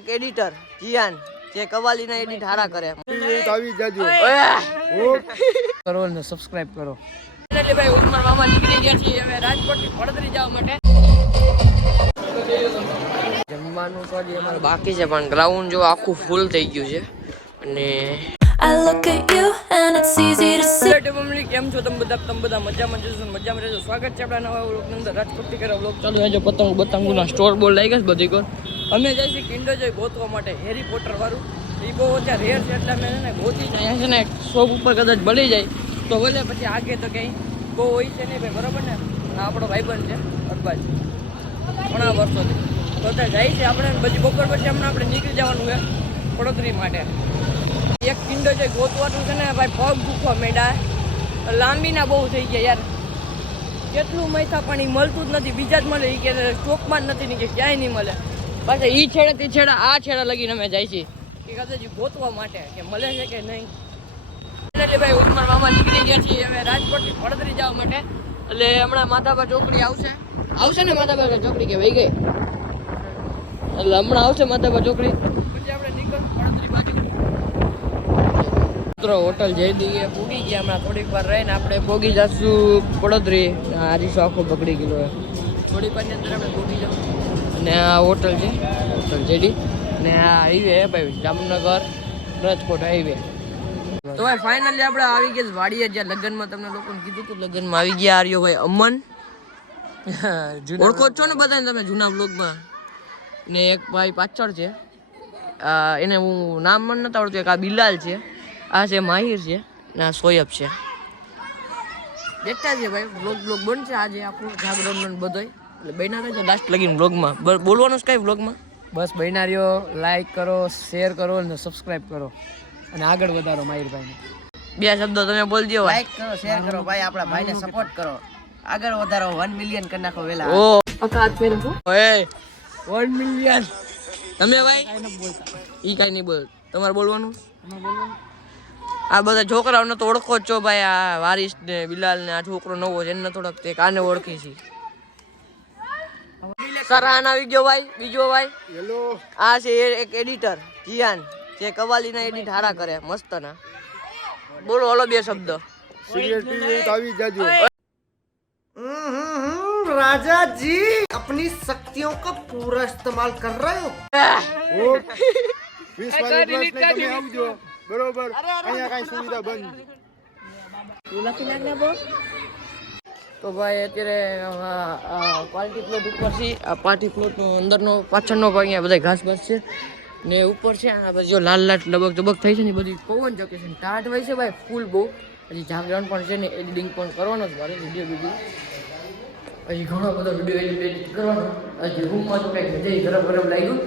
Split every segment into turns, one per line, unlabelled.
એક એડિટર જીયાન જે કવાલીના એડિટ હારા કરે.
આવી જાજો.
કરો ને સબસ્ક્રાઇબ કરો.
એટલે ભાઈ ઉમર મામા નીકળી ગયા છીએ હવે રાજકોટથી વડોદરી જવા માટે. જમવાનું તો જે અમારે બાકી છે પણ ગ્રાઉન્ડ જો આખું ફૂલ થઈ ગયું છે. અને
I look at you and it's easy to see.
Mummy કેમ છો? તમે બધા તમે બધા મજામાં જશો મજા મજામાં રહેજો. સ્વાગત છે આપણા નવા વ્લોગની અંદર. રાજકોટથી કરે વ્લોગ ચાલુ રહેજો પતંગ બતંગોના સ્ટોર બોલ લાગી ગયા છે બધી કોર અમે જઈશું કિંડો જોઈ ગોતવા માટે હેરી પોટર વાળું. એ બહુ અત્યારે રેર છે એટલે અમે છે ને ગોતી જ અહીંયા છે ને શોપ ઉપર કદાચ મળી જાય. તો ભલે પછી આગે તો કંઈ બહુ હોય છે નહીં ભાઈ, બરાબર ને? આપણો ભાઈબંધ છે અરબાજ ઘણા વર્ષોથી. તો ત્યાં જાય છે આપણે પછી બપોર પછી હમણાં આપણે નીકળી જવાનું છે પડોતરી માટે. એક કિંડો છે ગોતવાનું છે ને ભાઈ, પગ દુખવા માંડ્યા. લાંબીના બહુ થઈ ગયા યાર. કેટલું મૈથા પણ મળતું જ નથી. બીજા જ મળે એ કે સ્ટોકમાં જ નથી નીકળે ક્યાંય નહીં મળે. પાછા ઈ છેડે તે છેડા, આ છેડા લગીને અમે જાય છીએ. કે કદાચ ગોતવા માટે કે મળે છે કે નહીં. એટલે ભાઈ ઉમર મામા નીકળી ગયા છીએ હવે રાજકોટથી વડોદરી જવા માટે. એટલે હમણાં માધાબા ચોકડી આવશે. આવશે ને માધાબા ચોકડી કે વહી ગઈ? એટલે હમણાં આવશે માધાબા ચોકડી. પછી આપણે નીકળ વડોદરી બાજુ. મિત્રો, હોટલ જઈ દઈએ પૂગી ગયા હમણાં થોડીક વાર રહીને આપણે ભોગી જશું વડોદરી. આ રીસો આખો બગડી ગયેલો થોડીક વારની અંદર આપણે ભોગી જાવ અને આ હોટલ છે હોટલ જેડી. અને આ હાઈવે હે ભાઈ જામનગર રાજકોટ હાઈવે તો ભાઈ ફાઇનલી આપણે આવી ગયા વાડીએ જ્યાં લગ્નમાં તમને લોકોને કીધું હતું લગ્નમાં આવી ગયા આર્યો ભાઈ અમન. ઓળખો છો ને બધાને તમે જૂના બ્લોગમાં ને એક ભાઈ પાછળ છે. આ એને હું નામ મને નથી આવડતું એક આ બિલાલ છે. આ છે માહિર છે ને આ સોયબ છે. દેખતા છે ભાઈ બ્લોગ બ્લોગ બનશે આજે આપણું જાગરણ બધો એટલે રહેજો લાસ્ટ લગીન વ્લોગમાં બોલવાનું છે કઈ વ્લોગમાં
બસ બહેનારીઓ લાઈક કરો શેર કરો અને સબસ્ક્રાઇબ કરો. અને આગળ વધારો માહિરભાઈને.
બે શબ્દો તમે બોલ દો
લાઈક કરો શેર કરો ભાઈ. આપણા ભાઈને સપોર્ટ કરો. આગળ વધારો 1 મિલિયન કરી નાખો વેલા.
ઓ. ઓએ 1 મિલિયન તમે ભાઈ? ઈ કાઈ નહીં બોલ. તમારે બોલવાનું? આ બધા છોકરાઓને તો ઓળખો જ છો ભાઈ. આ વારિસ ને બિલાલ ને આ છોકરો નવો છે એને થોડોક તે કાને ઓળખી છે. સરાહન આવી ગયો ભાઈ બીજો ભાઈ
હેલો
આ છે એ- એક એડિટર જીયાન જે કવાલીના એડિટ હારા કરે મસ્ત ના બોલો હલો બે શબ્દ
સિરિયલ ટીવી આવી જાજો
राजा जी अपनी शक्तियों का पूरा इस्तेमाल कर रहे हो
ઓ વીસ વાગે બસ ને તમે આવજો બરોબર અહીંયા કાંઈ સુવિધા બંધ
તો ભાઈ અત્યારે પાર્ટી પ્લોટ ઉપર છે. આ પાર્ટી પ્લોટનો અંદરનો, પાછળનો ભાગ અહીંયા બધા ઘાસ બાસ છે. ને ઉપર છે, આ બધી જો લાલ લાલ લબક ડબક થઈ છે ને બધી પવન ચકે છે. ટાટ હોય છે ભાઈ ફૂલ બહુ. હજી જાગરણ પણ છે ને એડિટિંગ પણ કરવાનો જ મારે વીડિયો વીડિયો હજી ઘણો બધો વીડિયો એડિટ કરવાનો. હજી રૂમમાં તો કંઈક જઈ ગરમ ગરમ લાગ્યું.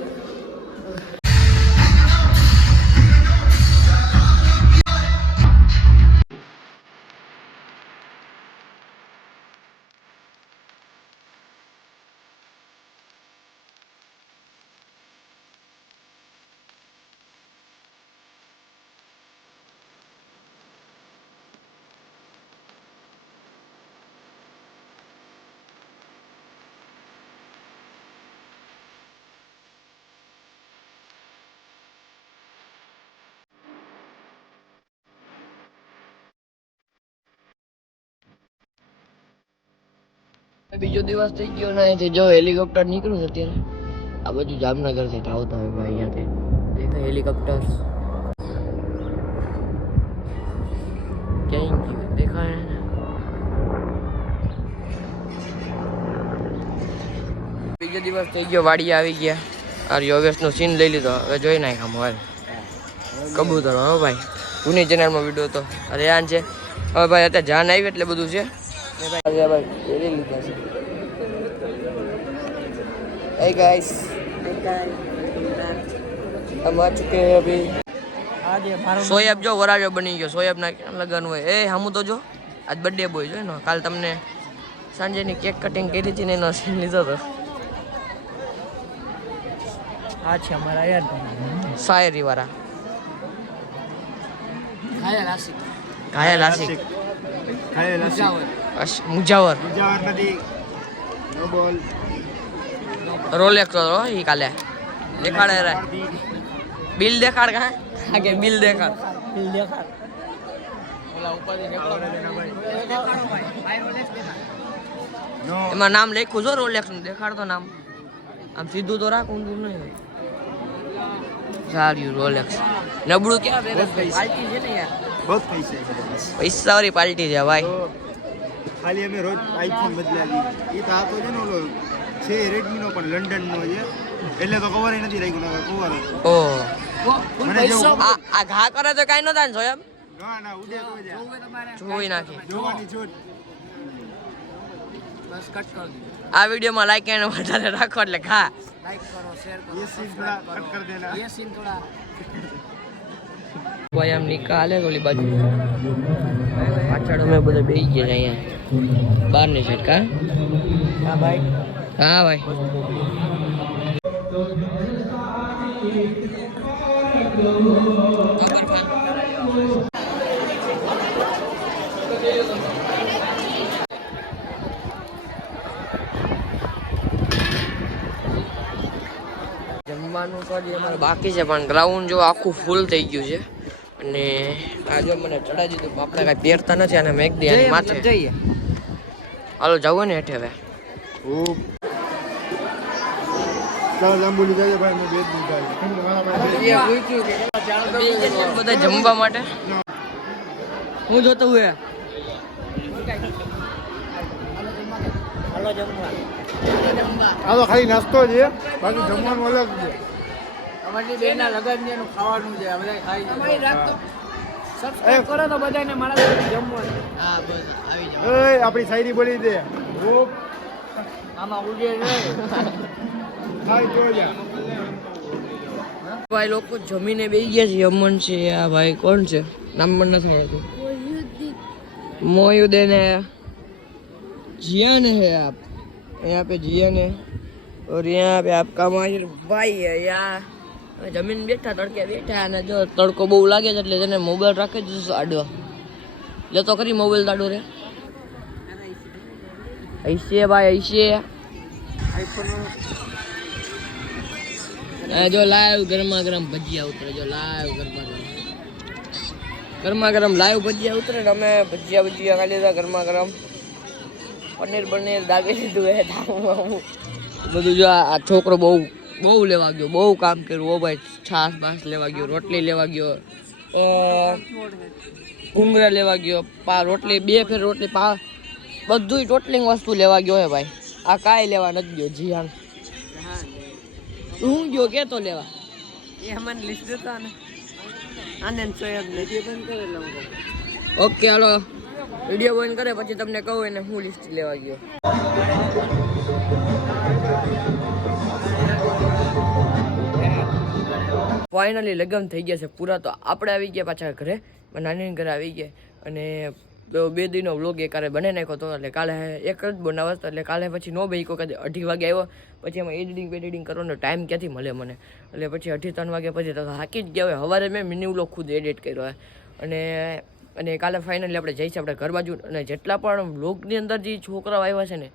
બીજો દિવસ થઈ ગયો ને અહીંથી જો હેલિકોપ્ટર નીકળ્યું છે અત્યારે. આ બધું જામનગરથી આવતા હોય ભાઈ અહીંયાથી. દેખાય હેલિકોપ્ટર. ક્યાંય ગયું? દેખાય બીજો દિવસ થઈ ગયો વાડી આવી ગયા. આ યોગેશ નો સીન લઈ લીધો. હવે જોઈ નાખ આમ હવે કબૂતર હો ભાઈ. જૂની ચેનલમાં વીડિયો હતો અરે યાન છે. હવે ભાઈ અત્યારે જાન આવી એટલે બધું છે. ભાઈ આજે ભાઈ પહેરી લીધા છે Hey guys. हम आ चुके हैं अभी સોયબ જો વરાજો બની ગયો સોયબ ના ક્યાં લગન હોય એ હમું તો જો આજ બર્થડે બોય જો એનો કાલ તમને સાંજેની કેક કટિંગ કરી હતી ને એનો સીન લીધો હતો
આ છે અમારા યાર
શાયરી વાળા
ઘાયલ આશિક
ઘાયલ આશિક
ખાયેલા છે
અશ મુજાવર.
મુજાવર નદી નો બોલ
રોલેક્સ હો ઈ કાલે. દેખાડે રે. બિલ દેખાડ કા? હા કે બિલ દેખાડ.
નો
એમાં નામ લખ્યું જો રોલેક્સનું. દેખાડતો નામ. આમ સીધું તો રાખ ઊંધું નહીં સારું રોલેક્સ નબળું ક્યાં પહેરે? પાર્ટી છે ને યાર
બહુ પૈસા.
પૈસા વાળી પાર્ટી છે ભાઈ.
તો ખાલી અમે રોજ આઈફોન બદલાવી. એ તો આ તો છે ને ઓલો છે રેડમીનો પણ લંડનનો છે. એટલે તો કવર નથી રાખ્યું નગર કવર ઓ.
આ ઘા કરે તો કાઈ નતા ને જોયા
ના ના ઉડે
આ વિડિયોમાં લાઈક એન્ડ વધારે રાખો એટલે ઘા.
લાઈક કરો શેર કરો કટ કર. દેના.
યસ સીન થોડા ભાઈ આમ નિકાલે ઓલી બાજુ. પાછળ અમે બધા બેસી ગયા અહીંયા. બહારની સાઈડ કા? હા ભાઈ. હા ભાઈ. જમવાનું તો હજી અમારે બાકી છે પણ ગ્રાઉન્ડ જો આખું ફૂલ થઈ ગયું છે. અને આ જો મને ચડાવી દીધું આપણે કાંઈ પહેરતા નથી અને મેક દે અને માથે. જઈએ. હાલો જવું ને હેઠે હવે.
મેં
બધા જમવા માટે? હું જોતો હું
ખાલી નાસ્તો છે. બાકી જમવાનું અલગ છે.
અમારી બેના લગન છે એનું ખાવાનું છે બધા ખાઈ અમારી રાત તો
એ,
સબસ્ક્રાઇબ કરો તો બધાને મારા ઘરે જમવાનું
હા બસ આવી જાવ
એ આપણી શાયરી બોલી દે ખૂબ
આમાં ઉડે
ખાઈ જો જા
ભાઈ લોકો જમીને બેસી ગયા છે યમન છે આ ભાઈ કોણ છે નામ મને નથી આવતું मोयुद्दीन है जियान है आप यहाँ पे जियान है और यहाँ पे आपका माहिर भाई है જમીન બેઠા, તડકે બેઠા, અને જો તડકો બહુ લાગે છે એટલે તેને મોબાઈલ રાખી દઈશું આડો લે તો કરી મોબાઈલ દાડો રે. હૈશે ભાઈ હૈશે જો લાઈવ ગરમા ગરમ ભજીયા ઉતરે, જો લાઈવ ગરમા ગરમ ગરમા ગરમ લાઈવ ભજીયા ઉતરે અમે ભજીયા ભજીયા ખાઈ લીધા ગરમા ગરમ પનીર પનીર દાબી લીધું એ બધું જો આ છોકરો બહુ બહુ લેવા ગયો બહુ કામ કર્યું ઓ ભાઈ છાસ બાસ લેવા ગયો રોટલી લેવા ગયો અ, લેવા ગયો પા રોટલી બે ફેર રોટલી પા બધુંય ટોટલિંગ વસ્તુ લેવા ગયો હે ભાઈ. આ કાંઈ લેવા નથી ગયો જીહાન હું. ગયો કેતો લેવા?
એ અમને લિસ્ટ દેતા ને આનંદ સોયબ ને બંધ
ઓકે હાલો. વીડિયો બંધ કરે પછી તમને કહું એને હું લિસ્ટ લેવા ગયો. ફાઇનલી લગ્ન થઈ ગયા છે પૂરા તો આપણે આવી ગયા પાછા ઘરે. નાની ઘરે આવી ગયા. અને તો બે દિનનો વ્લોગ એકારે બને નાખ્યો હતો. એટલે કાલે એક જ બનાવસ એટલે કાલે પછી નો બેહી કદાચ અઢી વાગે આવ્યો. પછી એમાં એડિટિંગ એડિટિંગ કરવાનો ટાઈમ ક્યાંથી મળે મને? એટલે પછી અઢી ત્રણ વાગ્યા પછી તો હાકી જ ગયા હોય. સવારે મેં મિની વ્લોગ ખુદ એડિટ કર્યો અને અને કાલે ફાઇનલી આપણે જઈશું આપણે ઘર બાજુ. અને જેટલા પણ વ્લોગની અંદર જે છોકરાઓ આવ્યા છે ને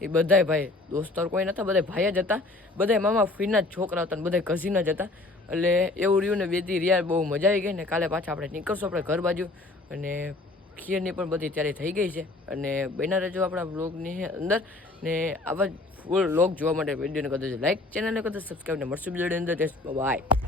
એ બધાય ભાઈ દોસ્તાર કોઈ નતા બધા ભાઈ જ હતા. બધા મામા ફીના જ છોકરા હતા ને બધા કઝિન જ હતા. એટલે એવું રહ્યું ને બેથી રિયા બહુ મજા આવી ગઈ ને કાલે પાછા આપણે નીકળશું આપણે ઘર બાજુ. અને ખીરની પણ બધી તૈયારી થઈ ગઈ છે. અને બન્યા રહેજો આપણા બ્લોગની અંદર. ને આવા ફૂલ લોગ જોવા માટે વિડીયોને કદાચ લાઇક ચેનલને કદાચ સબસ્ક્રાઈબ ને મળશું બીજો અંદર. બાય